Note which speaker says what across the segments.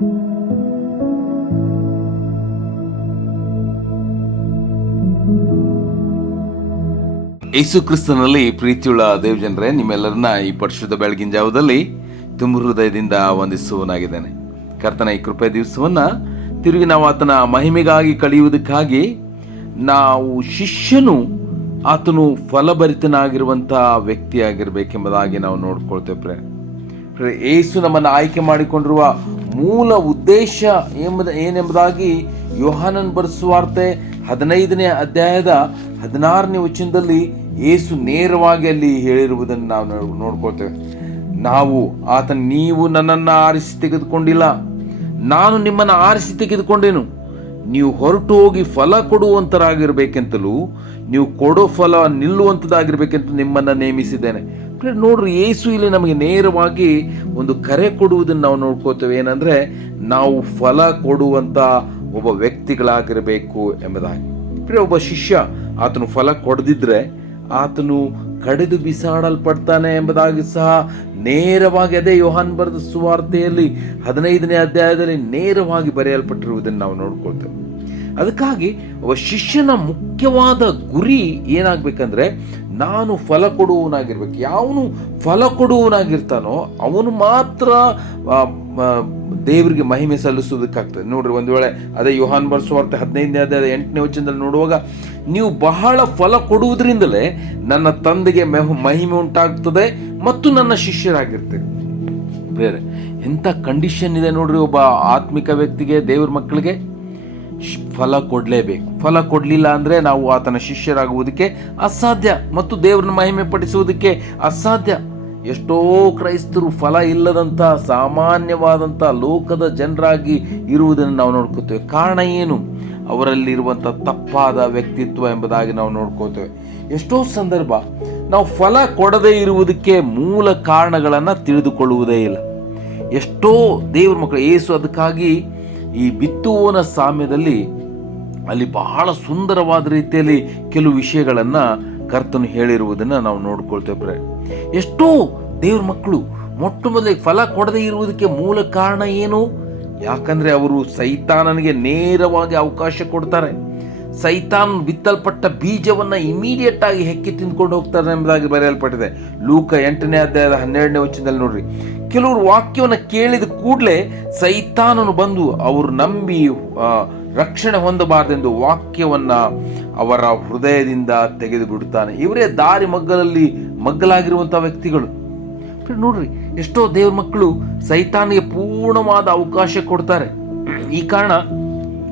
Speaker 1: ಯೇಸು ಕ್ರಿಸ್ತನಲ್ಲಿ ಪ್ರೀತಿಯುಳ್ಳ ದೇವಜನರೇ, ನಿಮ್ಮೆಲ್ಲರನ್ನ ಈ ಪರಿಶುದ್ಧ ಬೆಳಗಿನ ಜಾವದಲ್ಲಿ ತುಂಬ ಹೃದಯದಿಂದ ವಂದಿಸುವನಾಗಿದ್ದೇನೆ ಕರ್ತನ ಈ ಕೃಪೆ ದಿವಸವನ್ನ ತಿರುಗಿ ನಾವು ಆತನ ಮಹಿಮೆಗಾಗಿ ಕಳೆಯುವುದಕ್ಕಾಗಿ ನಾವು ಶಿಷ್ಯನು ಆತನು ಫಲಭರಿತನಾಗಿರುವಂತಹ ವ್ಯಕ್ತಿಯಾಗಿರ್ಬೇಕೆಂಬುದಾಗಿ ನಾವು ನೋಡ್ಕೊಳ್ತೇವೆ ಯೇಸು ನಮ್ಮನ್ನು ಆಯ್ಕೆ ಮಾಡಿಕೊಂಡಿರುವ ಮೂಲ ಉದ್ದೇಶ ಎಂಬುದ ಏನೆಂಬುದಾಗಿ ಯೋಹಾನನ್ ಬರೆಸುವಾರ್ತೆ ಹದಿನೈದನೇ ಅಧ್ಯಾಯದ ಹದಿನಾರನೇ ವಚನದಲ್ಲಿ ಏಸು ನೇರವಾಗಿ ಅಲ್ಲಿ ಹೇಳಿರುವುದನ್ನು ನಾವು ನೋಡ್ಕೊಳ್ತೇವೆ. ನಾವು, ಆತ ನೀವು ನನ್ನನ್ನು ಆರಿಸಿ ತೆಗೆದುಕೊಂಡಿಲ್ಲ. ನಾನು ನಿಮ್ಮನ್ನು ಆರಿಸಿ ತೆಗೆದುಕೊಂಡೆನು. ನೀವು ಹೊರಟು ಹೋಗಿ ಫಲ ಕೊಡುವಂತರಾಗಿರ್ಬೇಕೆಂತಲೂ, ನೀವು ಕೊಡೋ ಫಲ ನಿಲ್ಲುವಂಥದ್ದಾಗಿರ್ಬೇಕೆಂತ ನಿಮ್ಮನ್ನು ನೇಮಿಸಿದ್ದೇನೆ. ಪ್ರಿಯ ನೋಡ್ರಿ, ಏಸು ಇಲ್ಲಿ ನಮಗೆ ನೇರವಾಗಿ ಒಂದು ಕರೆ ಕೊಡುವುದನ್ನು ನಾವು ನೋಡ್ಕೋತೇವೆ. ಏನಂದ್ರೆ, ನಾವು ಫಲ ಕೊಡುವಂತ ಒಬ್ಬ ವ್ಯಕ್ತಿಗಳಾಗಿರಬೇಕು ಎಂಬುದಾಗಿ. ಒಬ್ಬ ಶಿಷ್ಯ, ಆತನು ಫಲ ಕೊಡದಿದ್ರೆ ಆತನು ಕಡಿದು ಬಿಸಾಡಲ್ಪಡ್ತಾನೆ ಎಂಬುದಾಗಿ ಸಹ ನೇರವಾಗಿ ಅದೇ ಯೋಹಾನ್ ಬರೆದ ಸುವಾರ್ತೆಯಲ್ಲಿ ಹದಿನೈದನೇ ಅಧ್ಯಾಯದಲ್ಲಿ ನೇರವಾಗಿ ಬರೆಯಲ್ಪಟ್ಟಿರುವುದನ್ನು ನಾವು ನೋಡ್ಕೊಳ್ತೇವೆ ಅದಕ್ಕಾಗಿ, ಒಬ್ಬ ಶಿಷ್ಯನ ಮುಖ್ಯವಾದ ಗುರಿ ಏನಾಗಬೇಕಂದ್ರೆ ನಾನು ಫಲ ಕೊಡುವವನಾಗಿರ್ಬೇಕು. ಯಾವನು ಫಲ ಕೊಡುವವನಾಗಿರ್ತಾನೋ ಅವನು ಮಾತ್ರ ದೇವರಿಗೆ ಮಹಿಮೆ ಸಲ್ಲಿಸೋದಕ್ಕಾಗ್ತದೆ ನೋಡ್ರಿ, ಒಂದು ವೇಳೆ ಅದೇ ಯೋಹಾನ್ ಬರ್ಸುವಾರ್ತೆ ಹದಿನೈದನೇ ಅದೇ ಎಂಟನೇ ವಚನದಲ್ಲಿ ನೋಡುವಾಗ, ನೀವು ಬಹಳ ಫಲ ಕೊಡುವುದರಿಂದಲೇ ನನ್ನ ತಂದೆಗೆ ಮೆಹು, ಮಹಿಮೆ ಉಂಟಾಗ್ತದೆ ಮತ್ತು ನನ್ನ ಶಿಷ್ಯರಾಗಿರ್ತೀರಿ ಬೇರೆ ಎಂಥ ಕಂಡೀಷನ್ ಇದೆ ನೋಡ್ರಿ ಒಬ್ಬ ಆತ್ಮಿಕ ವ್ಯಕ್ತಿಗೆ, ದೇವ್ರ ಮಕ್ಕಳಿಗೆ? ಫಲ ಕೊಡಲೇಬೇಕು. ಫಲ ಕೊಡಲಿಲ್ಲ ಅಂದರೆ ನಾವು ಆತನ ಶಿಷ್ಯರಾಗುವುದಕ್ಕೆ ಅಸಾಧ್ಯ ಮತ್ತು ದೇವರನ್ನ ಮಹಿಮೆ ಪಡಿಸುವುದಕ್ಕೆ ಅಸಾಧ್ಯ. ಎಷ್ಟೋ ಕ್ರೈಸ್ತರು ಫಲ ಇಲ್ಲದಂಥ, ಸಾಮಾನ್ಯವಾದಂಥ ಲೋಕದ ಜನರಾಗಿ ಇರುವುದನ್ನು ನಾವು ನೋಡ್ಕೋತೇವೆ. ಕಾರಣ ಏನು? ಅವರಲ್ಲಿರುವಂಥ ತಪ್ಪಾದ ವ್ಯಕ್ತಿತ್ವ ಎಂಬುದಾಗಿ ನಾವು ನೋಡ್ಕೋತೇವೆ. ಎಷ್ಟೋ ಸಂದರ್ಭ ನಾವು ಫಲ ಕೊಡದೇ ಇರುವುದಕ್ಕೆ ಮೂಲ ಕಾರಣಗಳನ್ನು ತಿಳಿದುಕೊಳ್ಳುವುದೇ ಇಲ್ಲ. ಎಷ್ಟೋ ದೇವ್ರ ಮಕ್ಕಳು, ಏಸು ಅದಕ್ಕಾಗಿ ಈ ಬಿತ್ತುವನ ಸಾಮ್ಯದಲ್ಲಿ ಅಲ್ಲಿ ಬಹಳ ಸುಂದರವಾದ ರೀತಿಯಲ್ಲಿ ಕೆಲವು ವಿಷಯಗಳನ್ನು ಕರ್ತನು ಹೇಳಿರುವುದನ್ನು ನಾವು ನೋಡ್ಕೊಳ್ತೇವೆ ಎಷ್ಟೋ ದೇವ್ರ ಮಕ್ಕಳು ಮೊಟ್ಟ ಮೊದಲಿಗೆ ಫಲ ಕೊಡದೇ ಇರುವುದಕ್ಕೆ ಮೂಲ ಕಾರಣ ಏನು? ಯಾಕಂದ್ರೆ ಅವರು ಸೈತಾನನಿಗೆ ನೇರವಾಗಿ ಅವಕಾಶ ಕೊಡ್ತಾರೆ. ಸೈತಾನ್ ಬಿತ್ತಲ್ಪಟ್ಟ ಬೀಜವನ್ನ ಇಮಿಡಿಯೇಟ್ ಆಗಿ ಹೆಕ್ಕಿ ತಿಂದ್ಕೊಂಡು ಹೋಗ್ತಾರೆ ಎಂಬುದಾಗಿ ಬರೆಯಲ್ಪಟ್ಟಿದೆ. ಲೂಕ ಎಂಟನೇ ಅಧ್ಯಾಯದ ಹನ್ನೆರಡನೇ ವಚನದಲ್ಲಿ ನೋಡ್ರಿ. ಕೆಲವರು ವಾಕ್ಯವನ್ನು ಕೇಳಿದ ಕೂಡಲೇ ಸೈತಾನನು ಬಂದು ಅವರು ನಂಬಿ ರಕ್ಷಣೆ ಹೊಂದಬಾರದೆಂದು ವಾಕ್ಯವನ್ನ ಅವರ ಹೃದಯದಿಂದ ತೆಗೆದು ಬಿಡುತ್ತಾನೆ ಇವರೇ ದಾರಿ ಮಗ್ಗಲಲ್ಲಿ ಮಗ್ಗಲಾಗಿರುವಂಥ ವ್ಯಕ್ತಿಗಳು. ನೋಡ್ರಿ, ಎಷ್ಟೋ ದೇವ್ರ ಮಕ್ಕಳು ಸೈತಾನಿಗೆ ಪೂರ್ಣವಾದ ಅವಕಾಶ ಕೊಡ್ತಾರೆ. ಈ ಕಾರಣ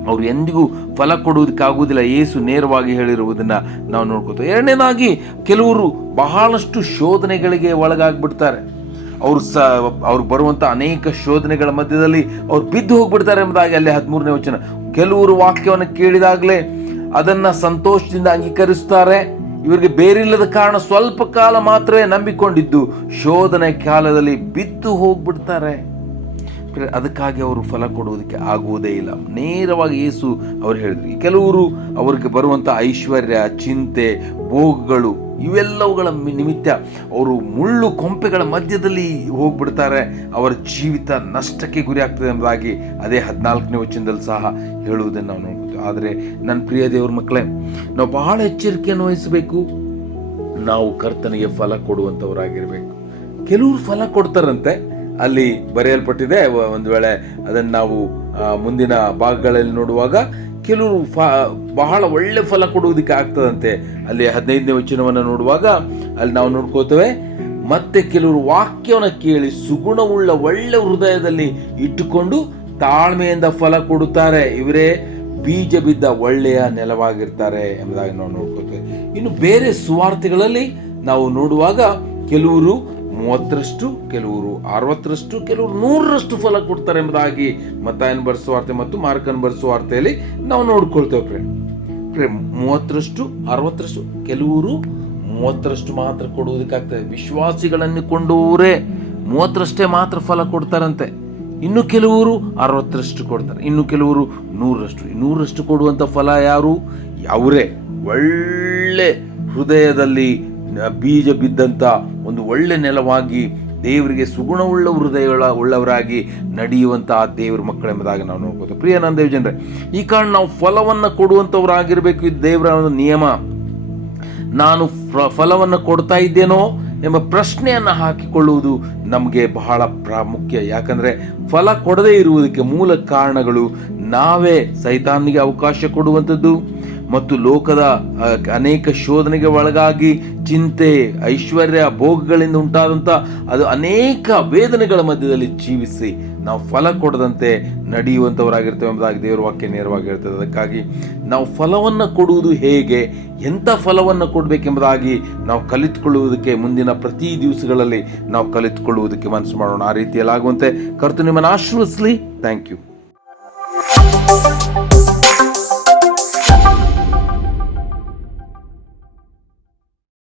Speaker 1: ಅವ್ರು ಎಂದಿಗೂ ಫಲ ಕೊಡುವುದಕ್ಕಾಗುವುದಿಲ್ಲ. ಏಸು ನೇರವಾಗಿ ಹೇಳಿರುವುದನ್ನು ನಾವು ನೋಡ್ಕೋತೇವೆ ಎರಡನೇದಾಗಿ, ಕೆಲವರು ಬಹಳಷ್ಟು ಶೋಧನೆಗಳಿಗೆ ಒಳಗಾಗ್ಬಿಡ್ತಾರೆ. ಅವರು ಸ, ಅವ್ರು ಬರುವಂಥ ಅನೇಕ ಶೋಧನೆಗಳ ಮಧ್ಯದಲ್ಲಿ ಅವ್ರು ಬಿದ್ದು ಹೋಗ್ಬಿಡ್ತಾರೆ ಎಂಬುದಾಗಿ ಅಲ್ಲಿ ಹದಿಮೂರನೇ ವಚನ. ಕೆಲವರು ವಾಕ್ಯವನ್ನು ಕೇಳಿದಾಗಲೇ ಅದನ್ನು ಸಂತೋಷದಿಂದ ಅಂಗೀಕರಿಸ್ತಾರೆ. ಇವರಿಗೆ ಬೇರಿಲ್ಲದ ಕಾರಣ ಸ್ವಲ್ಪ ಕಾಲ ಮಾತ್ರ ನಂಬಿಕೊಂಡಿದ್ದು, ಶೋಧನೆ ಕಾಲದಲ್ಲಿ ಬಿದ್ದು ಹೋಗ್ಬಿಡ್ತಾರೆ. ಅದಕ್ಕಾಗಿ ಅವರು ಫಲ ಕೊಡುವುದಕ್ಕೆ ಆಗುವುದೇ ಇಲ್ಲ. ನೇರವಾಗಿ ಯೇಸು ಅವರು ಹೇಳಿದ್ರು ಕೆಲವರು ಅವರಿಗೆ ಬರುವಂಥ ಐಶ್ವರ್ಯ, ಚಿಂತೆ, ಭೋಗಗಳು ಇವೆಲ್ಲವುಗಳ ನಿಮಿತ್ತ ಅವರು ಮುಳ್ಳು ಕೊಂಪೆಗಳ ಮಧ್ಯದಲ್ಲಿ ಹೋಗ್ಬಿಡ್ತಾರೆ. ಅವರ ಜೀವಿತ ನಷ್ಟಕ್ಕೆ ಗುರಿ ಆಗ್ತದೆ ಎಂಬುದಾಗಿ ಅದೇ ಹದಿನಾಲ್ಕನೇ ವಚನದಲ್ಲಿ ಸಹ ಹೇಳುವುದನ್ನು ನಾವು ನೋಡ್ಬೋದು. ಆದರೆ ನನ್ನ ಪ್ರಿಯ ದೇವ್ರ ಮಕ್ಕಳೇ, ನಾವು ಬಹಳ ಎಚ್ಚರಿಕೆಯನ್ನು ವಹಿಸಬೇಕು. ನಾವು ಕರ್ತನಿಗೆ ಫಲ ಕೊಡುವಂಥವರಾಗಿರಬೇಕು. ಕೆಲವರು ಫಲ ಕೊಡ್ತಾರಂತೆ ಅಲ್ಲಿ ಬರೆಯಲ್ಪಟ್ಟಿದೆ. ಒಂದು ವೇಳೆ ಅದನ್ನು ನಾವು ಮುಂದಿನ ಭಾಗಗಳಲ್ಲಿ ನೋಡುವಾಗ ಕೆಲವರು ಫ, ಬಹಳ ಒಳ್ಳೆ ಫಲ ಕೊಡುವುದಕ್ಕೆ ಆಗ್ತದಂತೆ. ಅಲ್ಲಿ ಹದಿನೈದನೇ ವಚನವನ್ನು ನೋಡುವಾಗ ಅಲ್ಲಿ ನಾವು ನೋಡ್ಕೋತೇವೆ, ಮತ್ತೆ ಕೆಲವರು ವಾಕ್ಯವನ್ನು ಕೇಳಿ ಸುಗುಣವುಳ್ಳ ಒಳ್ಳೆ ಹೃದಯದಲ್ಲಿ ಇಟ್ಟುಕೊಂಡು ತಾಳ್ಮೆಯಿಂದ ಫಲ ಕೊಡುತ್ತಾರೆ. ಇವರೇ ಬೀಜ ಬಿದ್ದ ಒಳ್ಳೆಯ ನೆಲವಾಗಿರ್ತಾರೆ ಎಂಬುದಾಗಿ ನಾವು ನೋಡ್ಕೋತೇವೆ. ಇನ್ನು ಬೇರೆ ಸುವಾರ್ತೆಗಳಲ್ಲಿ ನಾವು ನೋಡುವಾಗ ಕೆಲವರು ಮೂವತ್ತರಷ್ಟು, ಕೆಲವರು ಅರವತ್ತರಷ್ಟು, ಕೆಲವರು ನೂರರಷ್ಟು ಫಲ ಕೊಡ್ತಾರೆ ಎಂಬುದಾಗಿ ಮತ್ತಾಯನ ಬರೆಸುವಾರ್ತೆ ಮತ್ತು ಮಾರ್ಕನ್ ಬರೆಸುವಾರ್ತೆಯಲ್ಲಿ ನಾವು ನೋಡ್ಕೊಳ್ತೇವೆ ಫ್ರೆಂಡ್ ಫ್ರೆಂಡ್ ಮೂವತ್ತರಷ್ಟು, ಅರವತ್ತರಷ್ಟು, ಕೆಲವರು ಮೂವತ್ತರಷ್ಟು ಮಾತ್ರ ಕೊಡುವುದಕ್ಕಾಗ್ತದೆ. ವಿಶ್ವಾಸಿಗಳನ್ನು ಕೊಂಡವರೇ ಮೂವತ್ತರಷ್ಟೇ ಮಾತ್ರ ಫಲ ಕೊಡ್ತಾರಂತೆ. ಇನ್ನು ಕೆಲವರು ಅರವತ್ತರಷ್ಟು ಕೊಡ್ತಾರೆ. ಇನ್ನು ಕೆಲವರು ನೂರರಷ್ಟು. ನೂರರಷ್ಟು ಕೊಡುವಂಥ ಫಲ ಯಾರು? ಅವರೇ ಒಳ್ಳೆ ಹೃದಯದಲ್ಲಿ ಬೀಜ ಬಿದ್ದಂಥ ಒಂದು ಒಳ್ಳೆ ನೆಲವಾಗಿ ದೇವರಿಗೆ ಸುಗುಣವುಳ್ಳ ಹೃದಯಗಳ ಉಳ್ಳವರಾಗಿ ನಡೆಯುವಂತಹ ದೇವರ ಮಕ್ಕಳೆಂಬುದಾಗಿ ನಾವು ನೋಡ್ಬೋದು. ಪ್ರಿಯ ನನ್ನ ದೇವಜನರೇ ಈ ಕಾರಣ ನಾವು ಫಲವನ್ನು ಕೊಡುವಂಥವರಾಗಿರಬೇಕು ಇದು ದೇವರ ಒಂದು ನಿಯಮ. ನಾನು ಫಲವನ್ನು ಕೊಡ್ತಾ ಇದ್ದೇನೋ ಎಂಬ ಪ್ರಶ್ನೆಯನ್ನು ಹಾಕಿಕೊಳ್ಳುವುದು ನಮಗೆ ಬಹಳ ಪ್ರಾಮುಖ್ಯ. ಯಾಕಂದರೆ ಫಲ ಕೊಡದೇ ಇರುವುದಕ್ಕೆ ಮೂಲ ಕಾರಣಗಳು ನಾವೇ ಸೈತಾನಿಗೆ ಅವಕಾಶ ಕೊಡುವಂಥದ್ದು. ಮತ್ತು ಲೋಕದ ಅನೇಕ ಶೋಧನೆಗೆ ಒಳಗಾಗಿ ಚಿಂತೆ, ಐಶ್ವರ್ಯ, ಭೋಗಗಳಿಂದ ಉಂಟಾದಂಥ ಅದು ಅನೇಕ ವೇದನೆಗಳ ಮಧ್ಯದಲ್ಲಿ ಜೀವಿಸಿ ನಾವು ಫಲ ಕೊಡದಂತೆ ನಡೆಯುವಂಥವರಾಗಿರ್ತೇವೆ ಎಂಬುದಾಗಿ ದೇವರ ವಾಕ್ಯ ನೇರವಾಗಿ ಹೇಳ್ತದೆ. ಅದಕ್ಕಾಗಿ ನಾವು ಫಲವನ್ನು ಕೊಡುವುದು ಹೇಗೆ ಎಂಥ ಫಲವನ್ನು ಕೊಡಬೇಕೆಂಬುದಾಗಿ ನಾವು ಕಲಿತುಕೊಳ್ಳುವುದಕ್ಕೆ ಮುಂದಿನ ಪ್ರತಿ ದಿವಸಗಳಲ್ಲಿ ನಾವು ಕಲಿತುಕೊಳ್ಳುವುದಕ್ಕೆ ಮನಸ್ಸು ಮಾಡೋಣ. ಆ ರೀತಿಯಲ್ಲಾಗುವಂತೆ ಕರ್ತು ನಿಮ್ಮನ್ನು ಆಶೀರ್ವದಿಸಲಿ. Thank you